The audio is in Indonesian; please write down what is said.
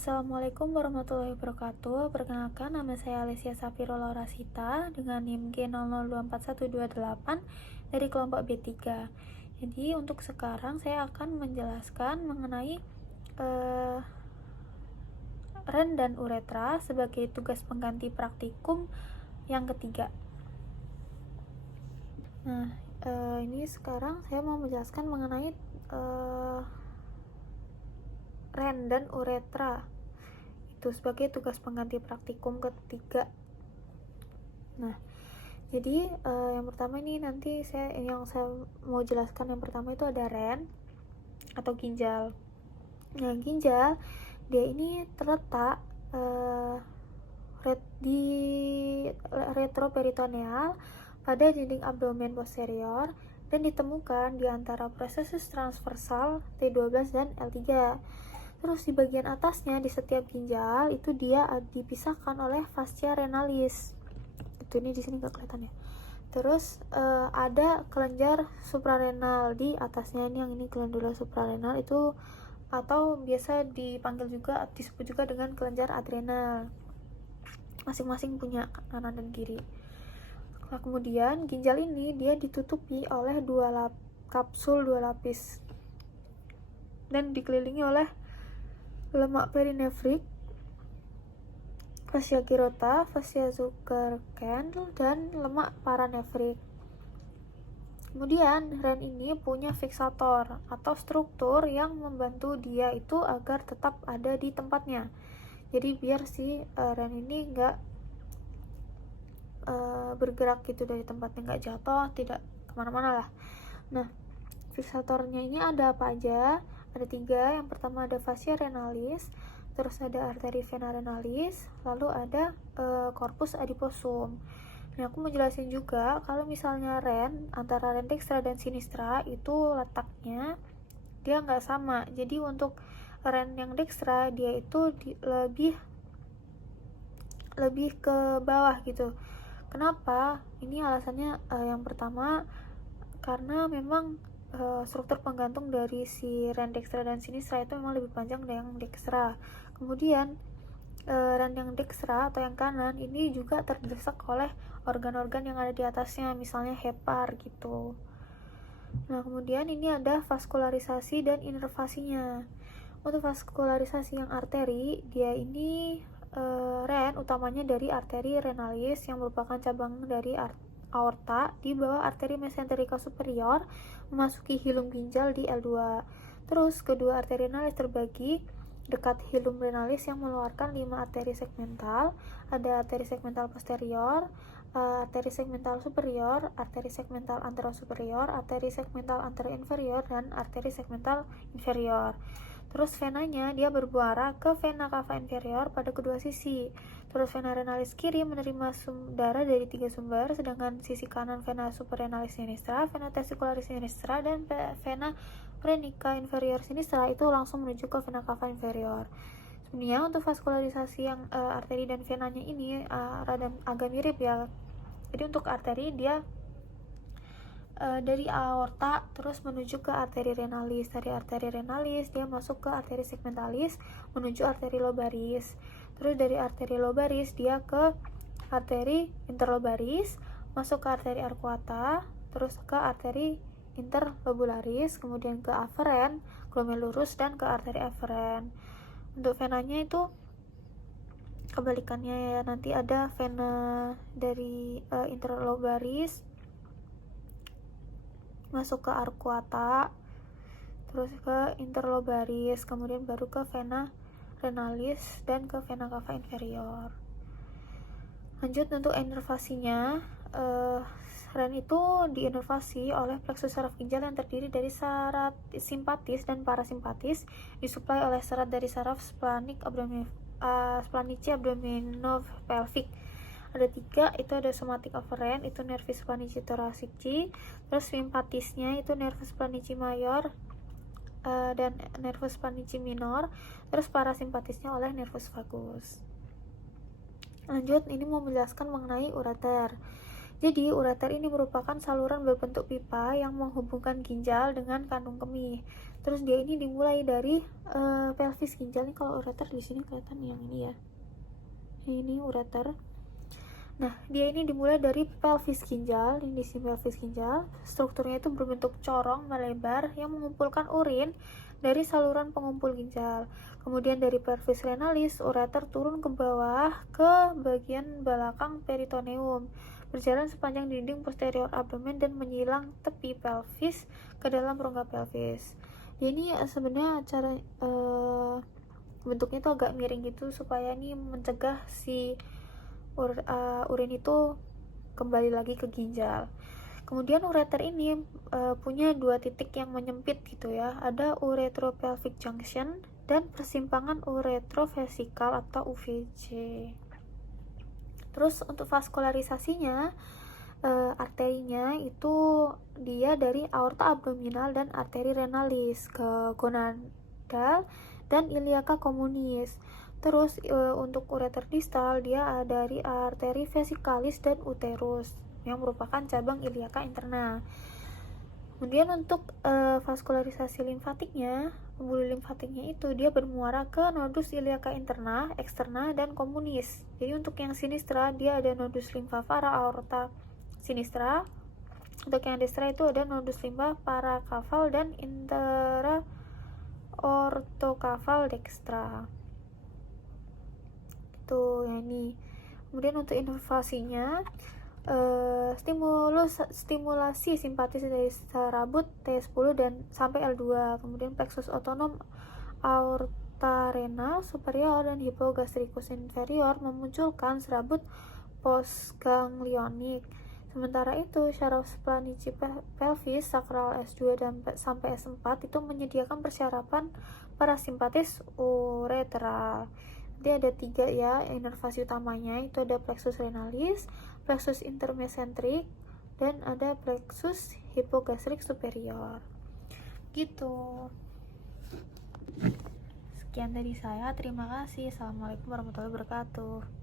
Assalamualaikum warahmatullahi wabarakatuh. Perkenalkan, nama saya Alicia Safiro Laurasita dengan NIM G00241128 dari kelompok B3. Jadi untuk sekarang saya akan menjelaskan mengenai REN dan uretra sebagai tugas pengganti praktikum yang ketiga. Nah, ini sekarang saya mau menjelaskan mengenai REN dan uretra itu sebagai tugas pengganti praktikum ketiga. Nah, jadi yang pertama ini nanti yang saya mau jelaskan yang pertama itu ada REN atau ginjal. Nah, ginjal dia ini terletak di retroperitoneal pada dinding abdomen posterior dan ditemukan di antara prosesus transversal T12 dan L3. Terus di bagian atasnya di setiap ginjal itu dia dipisahkan oleh fascia renalis. Itu ini di sini nggak kelihatan ya. Terus ada kelenjar suprarenal di atasnya, ini yang ini glandula suprarenal itu, atau biasa disebut juga dengan kelenjar adrenal. Masing-masing punya kanan dan kiri. Nah, kemudian ginjal ini dia ditutupi oleh kapsul dua lapis dan dikelilingi oleh lemak perinefrik, fascia gyrota, fascia Zuckerkern, dan lemak paranefrik. Kemudian REN ini punya fiksator atau struktur yang membantu dia itu agar tetap ada di tempatnya. Jadi biar si REN ini nggak bergerak gitu dari tempatnya, nggak jatuh, tidak kemana-mana lah. Nah, fiksatornya ini ada apa aja? Ada 3. Yang pertama ada fascia renalis, terus ada arteri vena renalis, lalu ada corpus adiposum. Nah, aku mau jelasin juga kalau misalnya REN antara REN dextra dan sinistra itu letaknya dia nggak sama. Jadi untuk REN yang dextra dia itu lebih ke bawah gitu. Kenapa? Ini alasannya yang pertama karena memang struktur penggantung dari si REN dextra dan sinistra itu memang lebih panjang dari yang dextra. Kemudian REN yang dextra atau yang kanan ini juga terdesak oleh organ-organ yang ada di atasnya, misalnya hepar gitu. Nah, kemudian ini ada vaskularisasi dan inervasinya. Untuk vaskularisasi yang arteri, dia ini REN utamanya dari arteri renalis yang merupakan cabang dari aorta di bawah arteri mesenterica superior memasuki hilum ginjal di L2. Terus kedua arteri renalis terbagi dekat hilum renalis yang mengeluarkan 5 arteri segmental. Ada arteri segmental posterior, arteri segmental superior, arteri segmental anterosuperior, arteri segmental anteroinferior, dan arteri segmental inferior. Terus venanya dia bermuara ke vena cava inferior pada kedua sisi. Terus vena renalis kiri menerima darah dari 3 sumber, sedangkan sisi kanan vena suprarenalis sinistra, vena testicularis sinistra, dan vena prenica inferior sinistra itu langsung menuju ke vena cava inferior. Sebenarnya untuk vaskularisasi yang arteri dan venanya ini agak mirip ya. Jadi untuk arteri dia dari aorta terus menuju ke arteri renalis. Dari arteri renalis dia masuk ke arteri segmentalis menuju arteri lobaris. Terus dari arteri lobaris dia ke arteri interlobaris, masuk ke arteri arcuata, terus ke arteri interlobularis, kemudian ke aferen, glomerulus, dan ke arteri aferen. Untuk venanya itu kebalikannya ya, nanti ada vena dari interlobaris masuk ke arcuata, terus ke interlobaris, kemudian baru ke vena renalis dan ke vena cava inferior. Lanjut untuk inervasinya, REN itu diinervasi oleh plexus saraf ginjal yang terdiri dari saraf simpatis dan parasimpatis, disuplai oleh serat dari saraf splanici abdominopelvic. Ada 3, itu ada somatic afferent, itu nervus splanici thoracici, terus simpatisnya itu nervus splanici major dan nervus splanici minor, terus parasimpatisnya oleh nervus vagus. Lanjut, ini mau menjelaskan mengenai ureter. Jadi ureter ini merupakan saluran berbentuk pipa yang menghubungkan ginjal dengan kandung kemih. Terus dia ini dimulai dari pelvis ginjal. Ini kalau ureter di sini kelihatan yang ini ya, ini ureter. Nah, dia ini dimulai dari pelvis ginjal. Ini di sini pelvis ginjal. Strukturnya itu berbentuk corong melebar yang mengumpulkan urin dari saluran pengumpul ginjal. Kemudian dari pelvis renalis, ureter turun ke bawah ke bagian belakang peritoneum, berjalan sepanjang dinding posterior abdomen dan menyilang tepi pelvis ke dalam rongga pelvis. Jadi sebenarnya cara bentuknya tuh agak miring gitu supaya ini mencegah si urin itu kembali lagi ke ginjal. Kemudian ureter ini punya dua titik yang menyempit gitu ya, ada uretropelvic junction dan persimpangan uretrovesikal atau UVJ. Terus untuk vaskularisasinya, arterinya itu dia dari aorta abdominal dan arteri renalis ke gonadal dan iliaca communis. Terus untuk ureter distal dia dari arteri vesikalis dan uterus yang merupakan cabang iliaca interna. Kemudian untuk vaskularisasi limfatiknya, pembuluh limfatiknya itu dia bermuara ke nodus iliaca interna, eksterna, dan communis. Jadi untuk yang sinistra dia ada nodus limfa para aorta sinistra. Untuk yang destra itu ada nodus limfa para kaval dan intera ortokaval dextra. Itu ya ini. Kemudian untuk inovasinya, stimulasi simpatis dari serabut T10 dan sampai L2. Kemudian plexus otonom aorta renal superior dan hipogastricus inferior memunculkan serabut postganglionik. Sementara itu, syaraf planicie pelvis sakral S2 dan sampai S4 itu menyediakan persyaratan parasimpatis ureteral. Jadi ada 3 ya inervasi utamanya, itu ada plexus renalis, plexus intermesentrik, dan ada plexus hipogastrik superior. Gitu. Sekian dari saya, terima kasih. Assalamualaikum warahmatullahi wabarakatuh.